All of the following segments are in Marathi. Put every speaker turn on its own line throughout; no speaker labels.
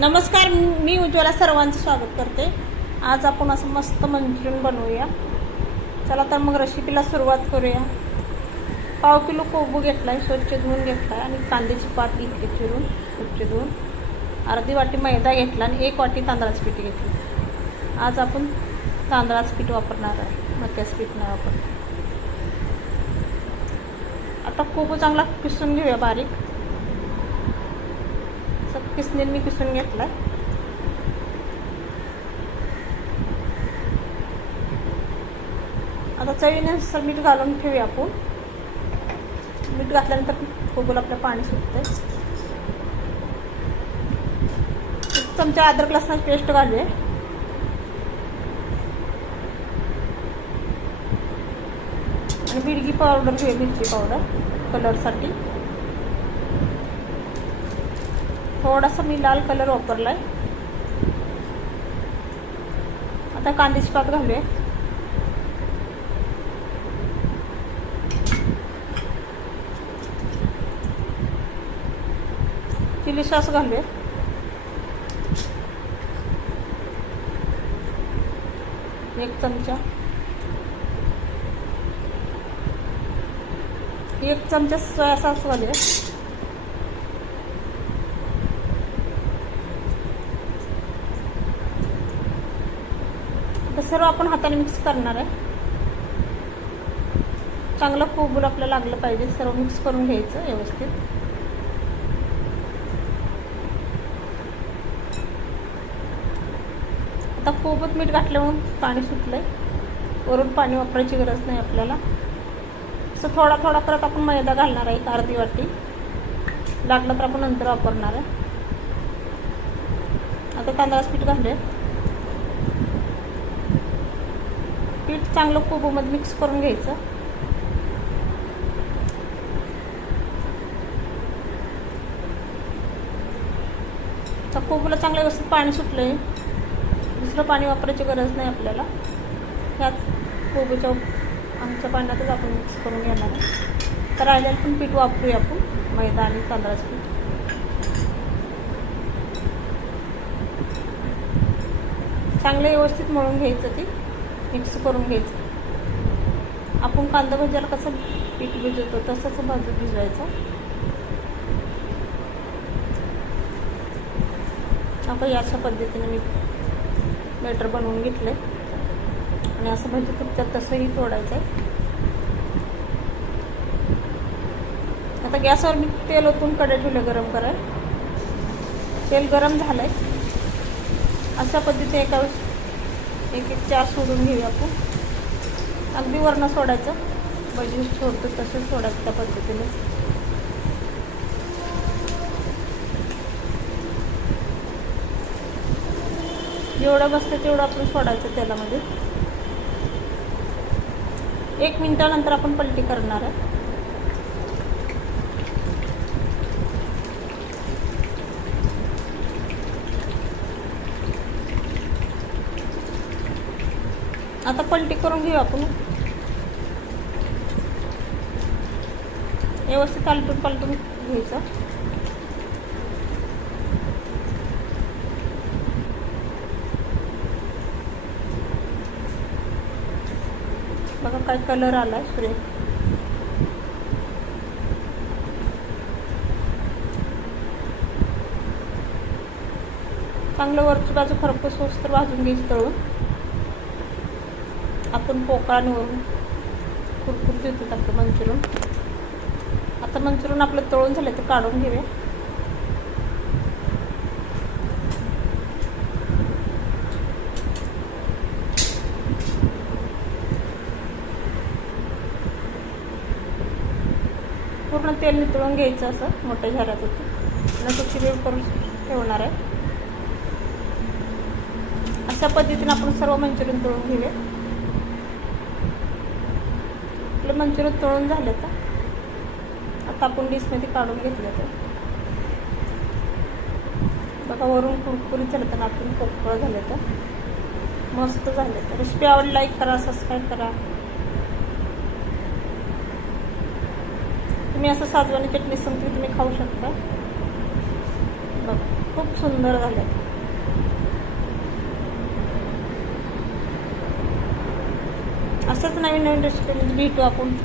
नमस्कार मी उज्ज्वला सर्वांचं स्वागत करते. आज आपण असं मस्त मंचुरियन बनवूया. चला तर मग रेसिपीला सुरुवात करूया. पाव किलो कोबू घेतला आहे स्वच्छ धुवून घेतला आहे आणि कांद्याची पात घेतली चिरून स्वच्छ धुवून. अर्धी वाटी मैदा घेतला आणि एक वाटी तांदळाचं पीठ घेतली. आज आपण तांदळाचं पीठ वापरणार आहे. मक्याचं पीठ नाही वापरणार. आता कोबू चांगला किसून घेऊया बारीक. किसणीने मी किसून घेतला? आता चवीनुसार मीठ घालून ठेवूया आपण. मीठ घातल्यानंतर खोगोल आपलं पाणी सुटतंय. चमचा अद्रक लसणाची पेस्ट घालूया. आणि बिडगी पावडर घेऊ मिरची पावडर कलरसाठी थोडासा मी लाल कलर वापरलाय. आता कांद्याची पात घालूया. चिली सॉस घालूया. एक चमचा. एक चमचा सोया सॉस घालूया. सर्व आपण हाताने मिक्स करणार आहे. चांगलं कोबूल आपल्याला लागलं पाहिजे. सर्व मिक्स करून घ्यायचं व्यवस्थित. आता खूपच मीठ घातल्यामुळे पाणी सुटलंय. वरून पाणी वापरायची गरज नाही आपल्याला. असं थोडा थोडा करत आपण मैदा घालणार आहे एक अर्धी वाटी लागलं तर आपण नंतर वापरणार आहे. आता तांदळाचं पीठ घालूया. मीठ चांगलं कोबूमध्ये मिक्स करून घ्यायचं. तर कोबूला चांगलं व्यवस्थित पाणी सुटलं आहे दुसरं पाणी वापरायची गरज नाही आपल्याला. ह्याच कोबूच्या आमच्या पाण्यातच आपण मिक्स करून घेणार आहे. तर राहिलेलं पण पीठ वापरूया आपण मैदा आणि तांदळाचं पीठ. चांगलं व्यवस्थित मळून घ्यायचं ती. मिक्स करून घ्यायचं. आपण कांदा भज्याला कसं पीठ भिजवतो तसंच भाजू भिजवायचं. आपण अशा पद्धतीने मी बेटर बनवून घेतलं आणि असं म्हणजे भजी तुमच्यात तसंही तोडायचं आहे आता गॅसवर मी तेल ओतून कडे ठेवलं गरम कराय तेल गरम झालं आहे अशा पद्धतीने एका वेळेस एक एक चार सोडून घेऊया आपण. अगदी वरण सोडायचं. भजी सोडतो तसंच सोडायचं त्या पद्धतीने. जेवढं बसतं तेवढं आपण सोडायचं तेलामध्ये एक मिनिटानंतर आपण पलटी करणार आहे. आता पलटी करून घेऊ आपण. व्यवस्थित पालटून पालटून घ्यायचं. बघा काय कलर आला सूर्य चांगलं वरची बाजू खरपूस तर भाजून घ्यायची तळून. आपण पोकळाने वरून कुरकुर घेतो आपलं मंचुरियन. आता मंचुरियन आपलं तळून झालं तर काढून घेऊया. पूर्ण तेल नितळून घ्यायचं असं मोठ्या झाऱ्यात होतं. नंतर शिवेव करून ठेवणार आहे. अशा पद्धतीने आपण सर्व मंचुरियन तळून घेऊया. आपले मंचुरियन तळून झाले तर आता आपण डिशमध्ये काढून घेतले तर. बघा वरून कुरकुरीत झालं तर आपण पोकळ झाले तर. मस्त झाले तर. रेसिपी आवड लाईक करा सबस्क्राईब करा. तुम्ही असं साजवानी चटणी संगती तुम्ही खाऊ शकता. बघा खूप सुंदर झाले. असंच नवीन नवीन रेसिपी भेटू आपण.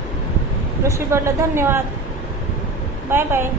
रेसिपी धन्यवाद. Bye bye